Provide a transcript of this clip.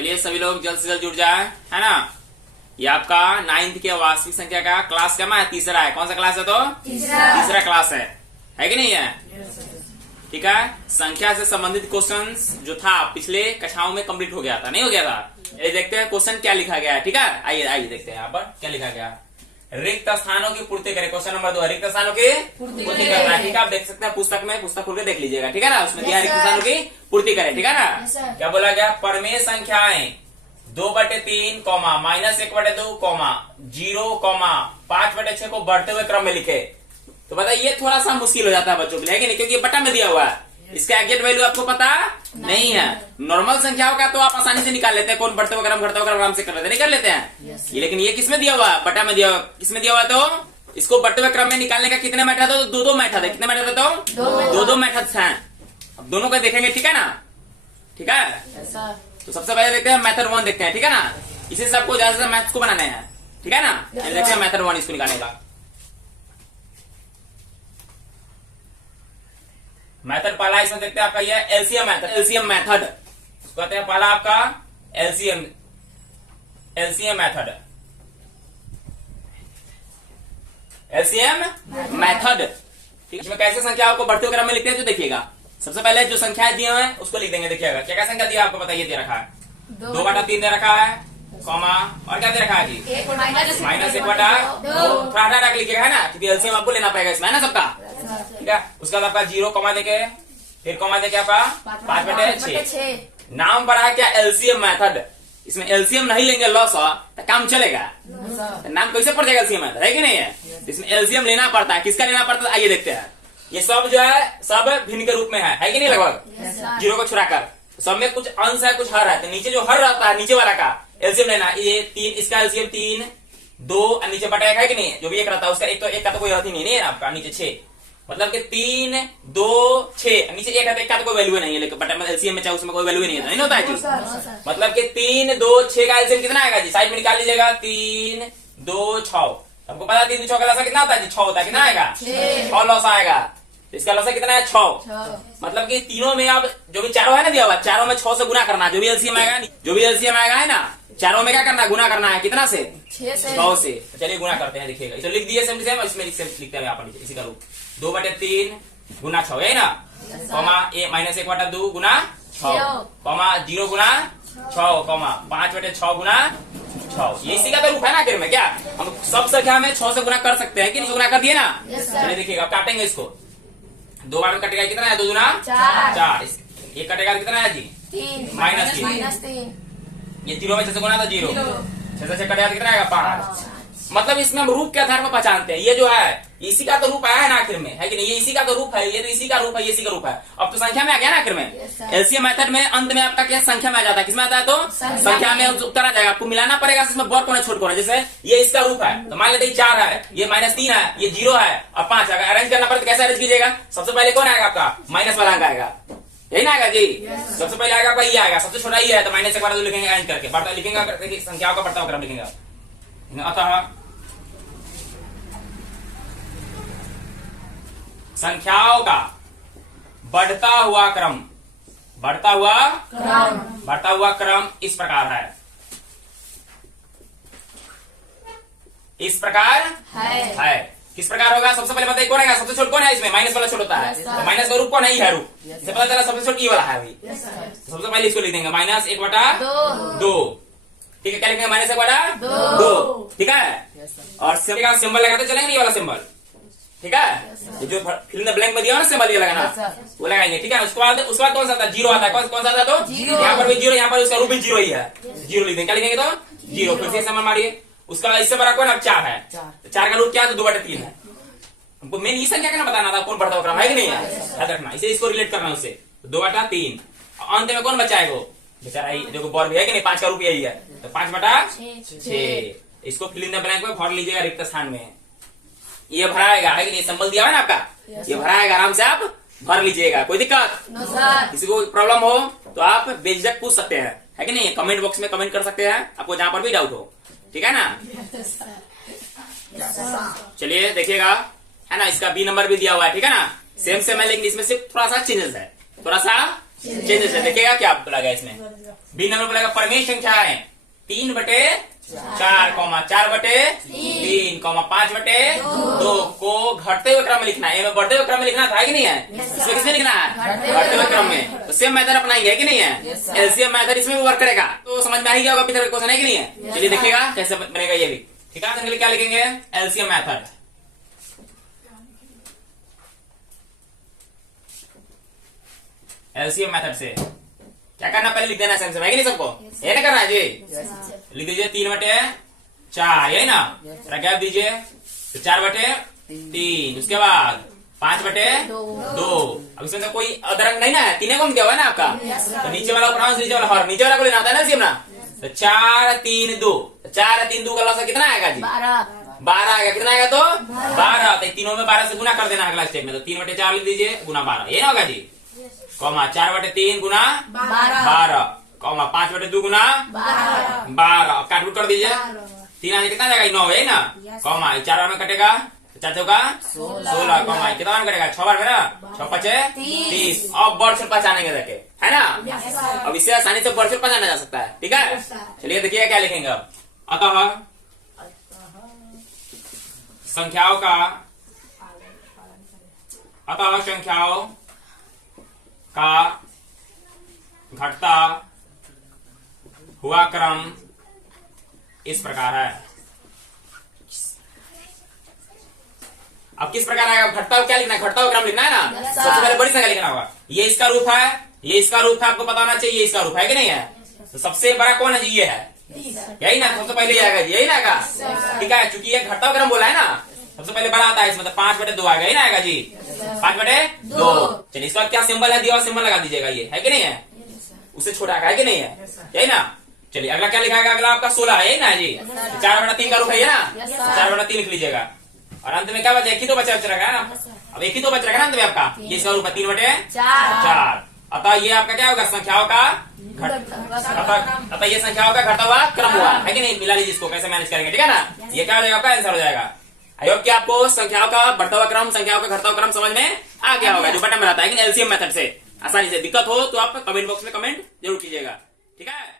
चलिए सभी लोग जल्द से जल्द जुड़ जाए, है ना। ये आपका 9th के वास्तविक संख्या का क्लास का है, तीसरा है। कौन सा क्लास है? तो तीसरा क्लास है कि नहीं है? ठीक है। संख्या से संबंधित क्वेश्चंस जो था पिछले कक्षाओं में कंप्लीट हो गया था, नहीं हो गया था? ये देखते हैं क्वेश्चन क्या लिखा गया है। ठीक है, आइए देखते हैं यहाँ पर क्या लिखा गया। रिक्त स्थानों की पूर्ति करें। क्वेश्चन नंबर 2, रिक्त स्थानों की पूर्ति करना है। ठीक है, आप देख सकते हैं पुस्तक में, पुस्तक खोल के देख लीजिएगा। ठीक है ना, उसमें दिया रिक्त स्थानों की पूर्ति करें। ठीक है ना। क्या बोला गया? परमेय संख्याएं 2/3, -1/2, 0, 5/6 को बढ़ते हुए क्रम में लिखे। तो बताइए ये थोड़ा सा मुश्किल हो जाता है बच्चों के लिए, है कि नहीं? क्योंकि बटा में दिया हुआ है, इसका एग्जैक्ट वैल्यू आपको पता नहीं है। नॉर्मल संख्याओं का तो आप आसानी से निकाल लेते हैं, कौन बढ़ते हुए क्रम घटते हुए क्रम आराम से कर लेते हैं, नहीं कर लेते हैं। ये लेकिन ये किसमें दिया हुआ है? बटा में दिया हुआ। किसमें दिया हुआ? तो इसको बढ़ते हुए क्रम में निकालने का कितने मेथड है? तो 2 मेथड है। कितने मेथड है? तो 2 मेथड्स हैं। अब दोनों को देखेंगे, ठीक है ना। ठीक है, तो सबसे पहले देखते हैं मेथड 1 देखते हैं। ठीक है ना, इसी से आपको ज्यादा मैथ्स को बनाने हैं। ठीक है ना, देखते हैं मेथड 1 इसको निकालने का। मेथड पहला इसमें देखते हैं आपका ये एलसीएम मेथड। एलसीएम मेथड कहते हैं पहला आपका एलसीएम मेथड। एलसीएम मेथड, ठीक है। इसमें कैसे संख्याओं को बढ़ते हुए क्रम में लिखते हैं तो देखिएगा। सबसे पहले जो संख्याएं दिए हुए हैं उसको लिख देंगे। देखिएगा क्या क्या संख्या दिया आपको बताइए। दे रखा है 2/3 दे रखा है, कॉमा और क्या दे रखा है जी? -1/2। थोड़ा हटा के लिखिएगा, है ना, क्योंकि एलसीएम आपको लेना पड़ेगा इसमें, है ना सबका। ठीक है, उसके बाद आपका 0, कॉमा देके फिर कॉमा देके आपका 5/6। नाम पड़ा है क्या? LCM method. इसमें एलसीएम नहीं लेंगे लॉस तो काम चलेगा। नाम कैसे पड़ जाएगा? एलसीएम मेथड, है कि नहीं है? इसमें एलसीएम लेना पड़ता है। किसका लेना पड़ता है आइए देखते हैं। ये सब जो है सब भिन्न के रूप में है कि नहीं? लगभग 0 को छुड़ाकर सब में कुछ अंश है, कुछ हर है। तो नीचे जो हर रहता है नीचे वाला का एलसीएम लेना। ये 3, इसका एलसीएम 3, 2 और नीचे बटा 1 है कि नहीं? जो भी एक रहता है उसका एक का तो कोई रहती नहीं है आपका। नीचे 6 मतलब कि 3, 2, 6 नीचे 1 है तो 1 का तो कोई वैल्यू नहीं है। लेकिन बटा में एलसीएम में चाहे उसमें कोई वैल्यू नहीं है, नहीं होता है जी। मतलब कि 3, 2, 6 का एलसीएम कितना आएगा जी? साइड में निकाल लीजिएगा। 3, 2, 6। हमको पता है 3, 2, 6 का लसा कितना होता है जी? 6 होता है। कितना आएगा? 6 लसा आएगा। इसका लसा कितना है? 6। मतलब कि तीनों में अब जो भी चारों है ना दिया हुआ, चारों में 6 से गुना करना। जो भी एलसीएम आएगा, है ना, चारों में क्या करना? गुना करना है। कितना से? 6 से। चलिए गुना करते हैं, देखिएगा। इसे लिख दिए सेम, इसमें लिखते हैं यहाँ पर इसी का रूप। 2/3 गुना 6, है ना, कॉमा -1/2 गुना 6, कॉमा 0 गुना 6, कॉमा 5/6 गुना 6। ये इसी का तो रूप है ना आखिर में। क्या हम सब संख्या में 6 से गुना कर सकते हैं कि नहीं? गुना कर दिए ना। चलिए देखिएगा, काटेंगे इसको। 2 बार में कटेगा कितना है? 2 दूना 4। एक कटेगा कितना है जी? -3। ये 0 में 6 से गुना था 0, 6 से कटेगा कितना आएगा? 5। मतलब इसमें हम रूप के आधार पर पहचानते हैं। ये जो है इसी का तो रूप आया है ना आखिर में, है कि नहीं? ये इसी का तो रूप है, ये तो इसी का रूप है, ये इसी का रूप है। अब तो संख्या में आ गया ना आखिर में। एलसीएम मेथड में अंत में आपका क्या संख्या में आ जाता है? किसमें आता है? तो संख्या में उत्तर आ जाएगा। आपको मिलाना पड़ेगा इसमें बड़ कौन है छोट कौन है। जैसे ये इसका रूप है तो मान लेते 4 है, ये -3 है, ये 0 है और 5 है। अरेंज करना पड़े तो कैसे अरेंज कीजिएगा? सबसे पहले कौन आएगा आपका? माइनस वाला अंक आएगा, यही ना आएगा जी। सबसे पहले आएगा आपका ये आएगा, सबसे छोटा ये है तो -1/2 लिखेंगे अरेंज करके। बढ़ता लिखेंगे, संख्याओं का बढ़ता हुआ क्रम लिखेंगे। अतः संख्याओं का बढ़ता हुआ क्रम इस प्रकार है। इस प्रकार है। किस प्रकार होगा? सबसे पहले बताइए कौन है? सबसे छोटा कौन है इसमें? माइनस वाला छोटा होता है। तो माइनस का रूप कौन है? है रूप। इससे पता चला सबसे छोटी वाला है अभी। सबसे पहले इसको लिख देंगे -1/2। ठीक है, क्या लिखेंगे? -1/2। ठीक है, और सिंबल लगाते चलेंगे, ये वाला सिंबल। ठीक है, ये जो फिल इन द ब्लैंक में दिया ना सिंबल, ये लगाना, वो लगाएंगे। ठीक है, उसके बाद कौन सा था? 0 आता है। कौन सा आता है? तो यहाँ पर भी 0, यहाँ पर उसका रूप भी 0 ही है। 0 लिख देंगे। क्या लिखेंगे? तो 0। फिर से समझ मारिए। उसका इससे बड़ा कौन? अब 4 है। 4 का रूप क्या है? तो 2/3 है। हमको मेन ये संख्या का बताना था, कौन बढ़ता हुआ क्रम है कि नहीं है, याद रखना। इसे इसको रिलेट करना उससे। 2/3 अंत में कौन बचा है? वो बेचारा देखो बॉर भी है कि नहीं? 5 का रूप यही है तो 5/6। इसको फिल इन द ब्लैंक में भर लीजिएगा रिक्त स्थान में। ये भराएगा, है कि नहीं? संबल दिया है ना आपका, ये भराएगा, आराम से आप भर लीजिएगा। कोई दिक्कत? किसी को प्रॉब्लम हो तो आप बेझिझक पूछ सकते हैं, है कि नहीं? कमेंट बॉक्स में कमेंट कर सकते हैं, आपको जहां पर भी डाउट हो। ठीक है ना? चलिए देखिएगा, है ना, इसका बी नंबर भी दिया हुआ है। ठीक है ना, सेम है लेकिन इसमें सिर्फ थोड़ा सा चेंजेस है, थोड़ा सा चेंजेस है। देखिएगा क्या बोला गया इसमें, बी नंबर बोलेगा परिमेय संख्याएं 3/4, 4/3, 5/2 को घटते हुए क्रम में लिखना है। ए में बढ़ते हुए क्रम में लिखना था कि नहीं है? इसमें किसमें लिखना है? बढ़ते हुए क्रम में। तो सेम मेथड अपनाएंगे कि नहीं है? एलसीएम मेथड इसमें भी वर्क करेगा। तो समझ में आ ही गया होगा अभी तक क्वेश्चन है कि नहीं है? चलिए देखिएगा कैसे बनेगा ये भी। ठीक है, तो क्या लिखेंगे? LCM method. एलसीएम मेथड से क्या करना, पहले लिख देना सेम सेम है कि नहीं सबको? ये ना करना है जी। लिख दीजिए 3/4, यही ना? गैप दीजिए 4/3, उसके बाद 5/2। अब इसमें तो कोई अदरक नहीं ना है, तीन को क्या हुआ ना आपका? तो नीचे वाला ऊपर, नीचे वाला हर, नीचे वाला को लेना होता है ना सीएम ना। तो 4, 3, 2, 4, 3, 2 का लॉस कितना आएगा जी? 12 आएगा। कितना आएगा? तो 12। तो तीनों में 12 से गुना कर देना अगला स्टेप में। तो 3/4 लिख दीजिए गुना 12, ये ना होगा जी। 4/3 गुना 12, 5/2 गुना 12, काटूट कर दीजिए। 3 आने कितना जाएगा? 9 है ना। 4 बार में कटेगा, 4 चौका 16, कितना बार कटेगा? 6 बार में ना। 6 5 30। अब वर्ष 5 आनेंगे देखे, है ना? अब इससे आसानी से वर्ष 5 आना जा सकता है। ठीक है, चलिए देखिए क्या लिखेंगे अब। अतः संख्याओं का घटता हुआ क्रम इस प्रकार है। अब किस प्रकार आएगा? घटता हुआ क्या लिखना है? घटता हुआ क्रम लिखना है ना। सबसे पहले बड़ी संख्या लिखना होगा। ये इसका रूप है, ये इसका रूप है, आपको पता होना चाहिए ये इसका रूप है कि नहीं है? तो सबसे बड़ा कौन है जी? ये है, यही ना। सबसे पहले ये आएगा जी, यही ना आएगा। ठीक है, चूंकि ये घटता हुआ क्रम बोला है ना, सबसे पहले बड़ा आता है इसमें। तो 5/2 आएगा, यही ना आएगा जी। 5/2। चलिए इसका क्या सिंबल है? दिया सिंबल लगा दीजिएगा, ये है कि नहीं है? उससे छोटा है कि नहीं है? यही ना। चलिए अगला क्या लिखाएगा? अगला आपका 16 है, यही ना जी। 4/3 का रूप है ना। 4/3 लिख लीजिएगा। और अंत में क्या बचा? एक ही तो बचा रहेगा ना। अब एक ही तो बच रहेगा ना अंत में आपका। ये इसका रूप है 3/4। अतः ये आपका क्या होगा? संख्याओं का अतः ये संख्याओं का घटता हुआ क्रम हुआ है कि नहीं? मिला लीजिए इसको, कैसे मैनेज करेंगे। ठीक है ना, ये क्या हो जाएगा? आपका आंसर हो जाएगा। आई होप कि आपको संख्याओं का बढ़ता हुआ क्रम, संख्याओं का घटता हुआ क्रम समझ में आ गया होगा, जो बटन में आता है। एलसीएम मेथड से आसानी से। दिक्कत हो तो आप कमेंट बॉक्स में कमेंट जरूर कीजिएगा। ठीक है।